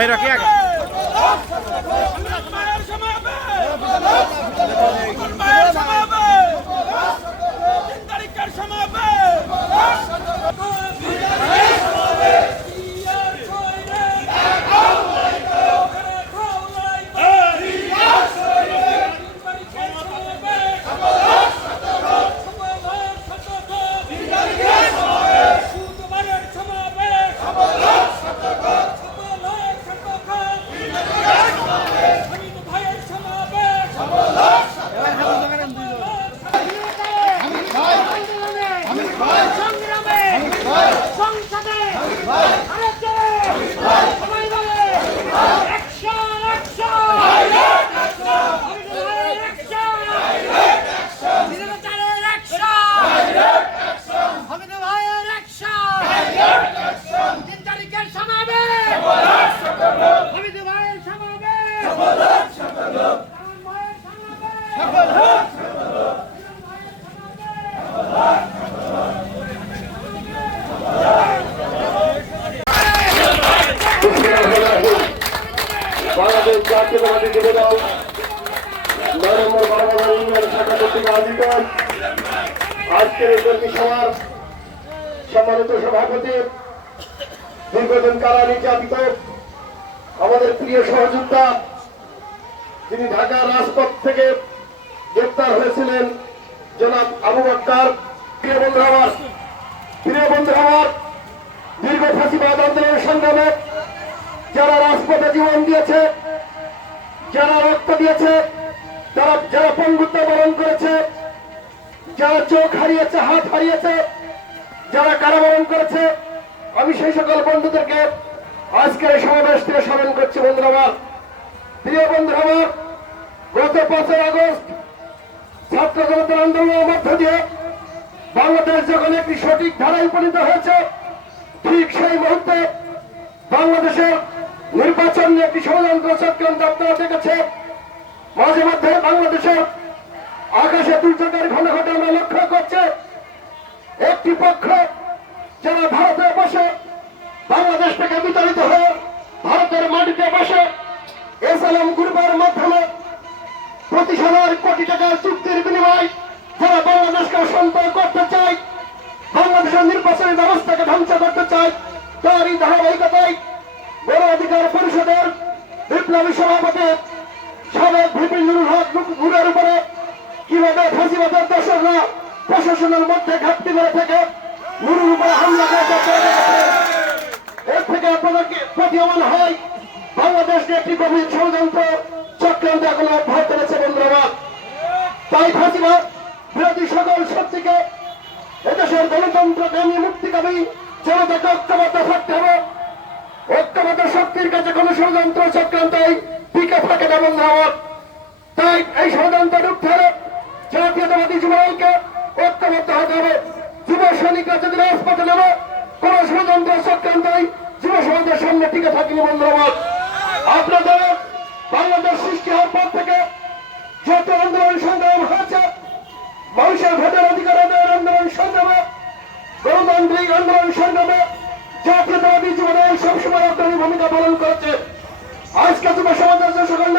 এই রকি আগে দল নয় নম্বর বারবার ইউনিয়ন শাখা কর্তৃক আয়োজিত আজকের এই সভার সম্মানিত সভাপতি, দীর্ঘদিন কারা নির্যাতিত, আমাদের প্রিয় সহযোদ্ধা, যিনি ঢাকা রাজপথ থেকে গ্রেপ্তার হয়েছিলেন, জনাব আবু বাক্কার। প্রিয় বন্ধু আমার, প্রিয় বন্ধু আমার, দীর্ঘ ফাঁসিবাদ আন্দোলনের সংগ্রামে যারা রাজপথে জীবন দিয়েছে যারা রক্ত দিয়েছে তারা যারা পঙ্গুত্ব বরণ করেছে, যারা চোখ হারিয়েছে, হাত হারিয়েছে, যারা কারাবরণ করেছে, আমি সেই সকল বন্ধুদেরকে আজকের সমাবেশ থেকে স্মরণ করছি, বন্ধুরা প্রিয় বন্ধুরা গত পাঁচই আগস্ট ছাত্র জনতার আন্দোলনের মধ্য দিয়ে বাংলাদেশ যখন একটি সঠিক ধারায় উপনীত হয়েছে, ঠিক সেই মুহূর্তে বাংলাদেশের নির্বাচন একটি ষড়যন্ত্র চক্রান্ত আপনারা দেখেছে মাঝে মধ্যে বাংলাদেশের আকাশে দুর্যোগের ঘন ঘটে আমরা লক্ষ্য করছে। একটি পক্ষ যারা ভারতে বসে বাংলাদেশ থেকে বিতাড়িত হয়ে ভারতের মাটিতে বসে এসালাম গ্রুপের মাধ্যমে প্রতি সালের কোটি টাকার চুক্তির বিনিময় যারা বাংলাদেশকে সন্তান করতে চায়, বাংলাদেশের নির্বাচনী ব্যবস্থাকে ধ্বংস করতে চায়, তারই ধারাবাহিকতায় গণ অধিকার পরিষদের বিপ্লবী সভাপতি সাবেক ভিপি নুরুল হক নুরের উপরে কীভাবে ফাঁসিবাদের দর্শকরা প্রশাসনের মধ্যে ঘাটতি করে থেকে নুরুর উপরে হামলা গেছে। এর থেকে প্রতীয়মান হয় একটি গভীর ষড়যন্ত্র চক্রান্ত এখন অব্যাহত করেছে বন্ধুরা তাই ফাঁসিবাদ বিরোধী সকল শক্তিকে এদেশের গণতন্ত্রকামী মুক্তিকামী জনতাকে ঐক্যবদ্ধ থাকতে হবে ঐক্যবদ্ধ শক্তির কাছে কোন ষড়যন্ত্র চক্রান্তই টিকে থাকে বন্ধু আমার তাই এই ষড়যন্ত্র রুখতে হলে জাতীয়তাবাদী যুবদলকে ঐক্যবদ্ধ হতে হবে। যুব সৈনিকরা যদি রাজপথে নেবে কোন ষড়যন্ত্র চক্রান্তই যুব সমাজের সামনে টিকে থাকেনি বন্ধু আমার। আপনাদের বাংলাদেশ সৃষ্টি হওয়ার পর থেকে যত আন্দোলন সংগ্রাম হয়েছে, মানুষের ভোটের অধিকার আন্দোলন সংগ্রামে, গণতান্ত্রিক আন্দোলন সংগ্রামে জাতীয়তাবাদী জীবনে সবসময় আপনার ভূমিকা পালন করেছে। আজকে যুব সমাজের যে সকল